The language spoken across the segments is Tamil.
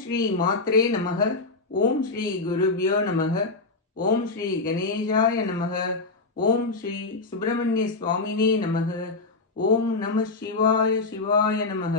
ஸ்ரீ மாத்ரே நமக. ஓம் ஸ்ரீ குருபியோ நமக. ஓம் ஸ்ரீ கணேசாய நமக. ஓம் ஸ்ரீ சுப்பிரமணிய சுவாமினே நமக. ஓம் நம சிவாய சிவாய நமக.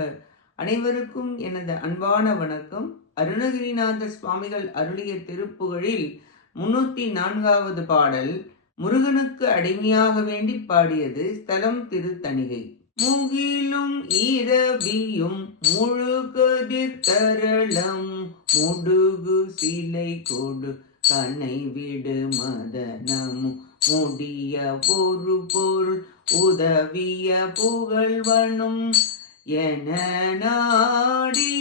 அனைவருக்கும் எனது அன்பான வணக்கம். அருணகிரிநாத சுவாமிகள் அருளிய திருப்புகழில் 304வது பாடல். முருகனுக்கு அடிமையாக வேண்டி பாடியது. ஸ்தலம் திருத்தணிகை. முகிலும் இரவியும் முழுகதிர் தரளம் முடுகு சிலை கொடு கனை விடு மதனமும் முடிய ஒரு பொருள் உதவிய புகழ்வனும் என நாடி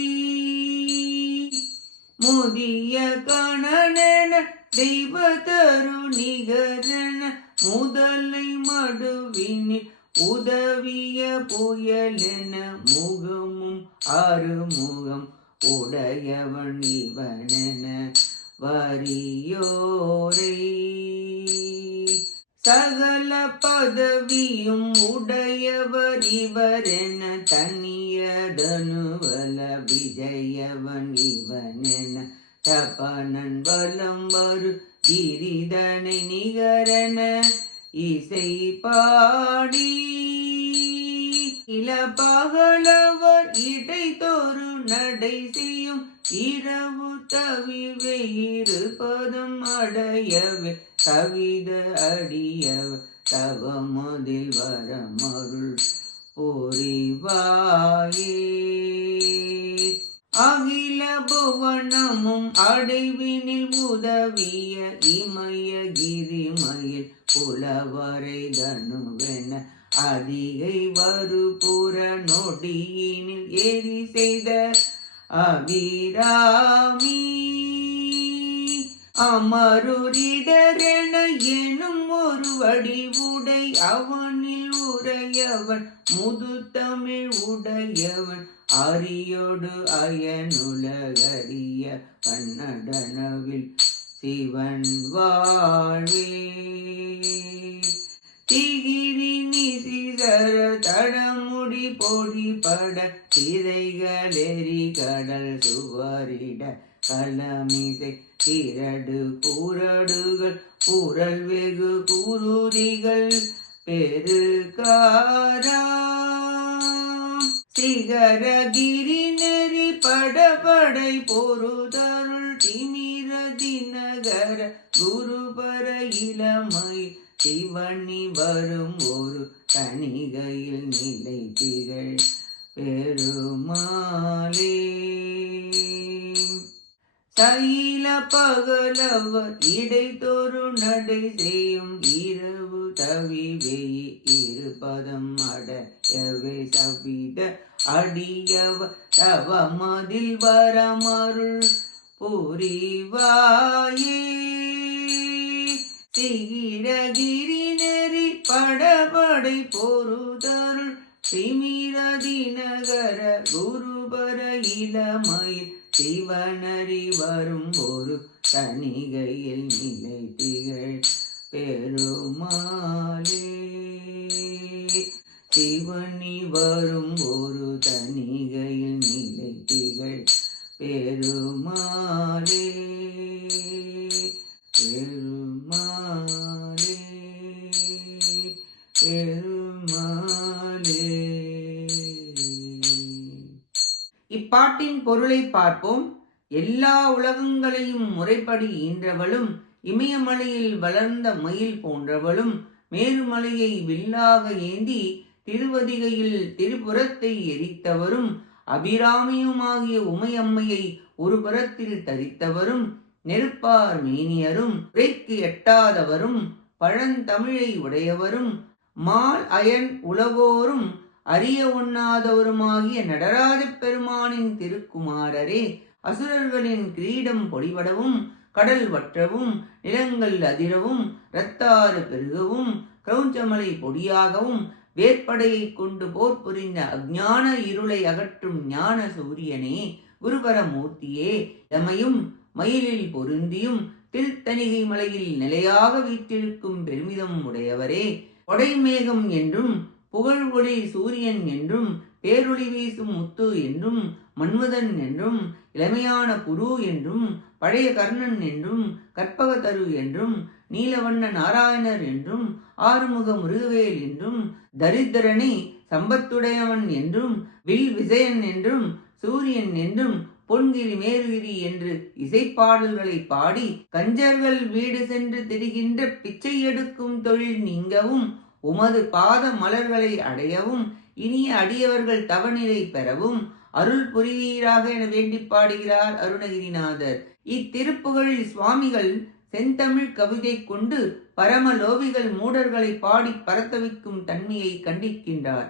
முதிய கணனென தெய்வ தரு நிகரன முதலை மடுவினில் உதவிய புயலென முகமும் அருமுகம் உடையவன் இவனென வரியோரை சகல பதவியும் உடையவர் இவரென தனியதனுவல விஜயவன் இவனென தபனன் வலம் வரு கிரிதனை நிகரன இசை பாடி இள பகலவர் இடைத்தோறு நடை செய்யும் இரவு தவிவே இருபதம் அடையவே கவித அடியவ தவமதில் வரமருள் பொறிவாயே அகில புவனமும் அடைவினில் உதவிய இமய கிரிமயில் புலவரை தனுவென அதிகை வருபுற நொடியினில் ஏறி செய்த அபிராமி அமருரிடரென எனும் ஒரு வடிவுடை அவனில் உரையவன் முதுதமிழ் உடையவன் அரியோடு அயனுலகறிய கண்ணடனவில் சிவன் வாழ்வே திகிரி நிசிதர தடமுடி பொடி பட திரைகளெறி கடல் சுவரிட கலமிசை திரடு கூரடுகள் புரல் வெகு கூருரிகள் பெருகாராம் சிகரகிரி நெறி படபடை பொருதருள் திமிர தினகர குருபர இளமை சிவனி வரும் ஒரு தணிகையில் நிலை திகழ் பெருமாளே சைல பகலவர் இடைத்தொரு நடை செய்யும் இரவு தவிவே இருபதம் அடையவே சவித அடியவ தவமதில் வரமருள் புரிவாயே சிகிரகிரி நெறி படபடை பொருதருள் திமிரதி நகர குருபர இளமயில் சிவனறி வரும் ஒரு தணிகையில் நிலை திகழ் பெருமாளே சிவனி வரும் ஒரு தணிகையில் நிலை திகழ் பெருமாளே பெருமாளே பெருமாளே. இப்பாட்டின் பொருளை பார்ப்போம். எல்லா உலகங்களையும் முறைப்படி ஈன்றவளும் இமயமலையில் வளர்ந்த மயில் போன்றவளும் மேருமலையை வில்லாக ஏந்தி திருவதிகையில் திருப்புறத்தை எரித்தவரும் அபிராமியுமாகிய உமையம்மையை ஒரு புறத்தில் தரித்தவரும் நெருப்பார் மேனியரும் உரைக்கு எட்டாதவரும் பழந்தமிழை உடையவரும் மால் அயன் உலகோரும் அறிய ஒண்ணாதவருமாகிய நடராஜ பெருமானின் திருக்குமாரரே, அசுரர்களின் கிரீடம் பொடிபடவும் கடல் வற்றவும் நிலங்கள் அதிரவும் இரத்தாறு பெருகவும் கிரௌஞ்சமலை பொடியாகவும் வேற்படையை கொண்டு போர் புரிந்த அஞ்ஞான இருளை அகற்றும் ஞான சூரியனே, குருபரமூர்த்தியே, எமையும் மயிலில் பொருந்தியும் திருத்தணிகை மலையில் நிலையாக வீற்றிருக்கும் பெருமிதம் உடையவரே, கொடைமேகம் என்றும் புகழ் ஒளி சூரியன் என்றும் பேரொளி வீசும் முத்து என்றும், மன்மதன் என்றும், இளமையான குரு என்றும், பழைய கர்ணன் என்றும், கற்பகத்தரு என்றும், நீலவண்ண நாராயணர் என்றும், ஆறுமுக முருகவேல் என்றும், தரித்திரனை சம்பத்துடையவன் என்றும், வில் விஜயன் என்றும், சூரியன் என்றும், பொன்கிரி மேருகிரி என்று இசைப்பாடல்களை பாடி கஞ்சர்கள் வீடு சென்று திரிகின்ற பிச்சை எடுக்கும் தொழில் நீங்கவும், உமது பாத மலர்களை அடையவும், இனிய அடியவர்கள் தவநிலை பெறவும் அருள் புரிவீராக என வேண்டி பாடுகிறார் அருணகிரிநாதர். இத்திருப்புகழில் சுவாமிகள் செந்தமிழ் கவிதை கொண்டு பரமலோபிகள் மூடர்களை பாடி பரத்தவிக்கும் தன்மையை கண்டிக்கின்றார்.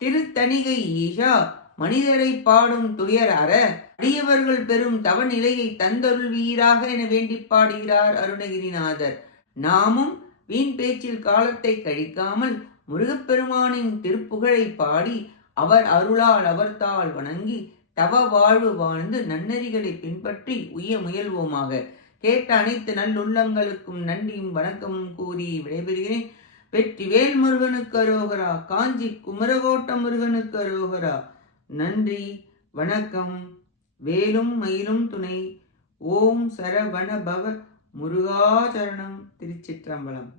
திருத்தணிகை ஈஷா மனிதரை பாடும் துயர் அற அடியவர்கள் பெரும் தவநிலையை தந்தருள்வீராக என வேண்டி பாடுகிறார் அருணகிரிநாதர். நாமும் வீண் பேச்சில் காலத்தை கழிக்காமல் முருகப்பெருமானின் திருப்புகழை பாடி அவர் அருளால் அவர்தாள் வணங்கி தவ வாழ்வு வாழ்ந்து நன்னெறிகளை பின்பற்றி உய்ய முயல்வோமாக. கேட்ட அனைத்து நல்லுள்ளங்களுக்கும் நன்றியும் வணக்கமும் கூறி விடைபெறுகிறேன். வெற்றிவேல் முருகனுக்கு அரோகரா. காஞ்சி குமரகோட்ட முருகனுக்கு அரோகரா. நன்றி, வணக்கம். வேலும் மயிலும் துணை. ஓம் சரவண பவ முருகாச்சரணம். திருச்சிற்றம்பலம்.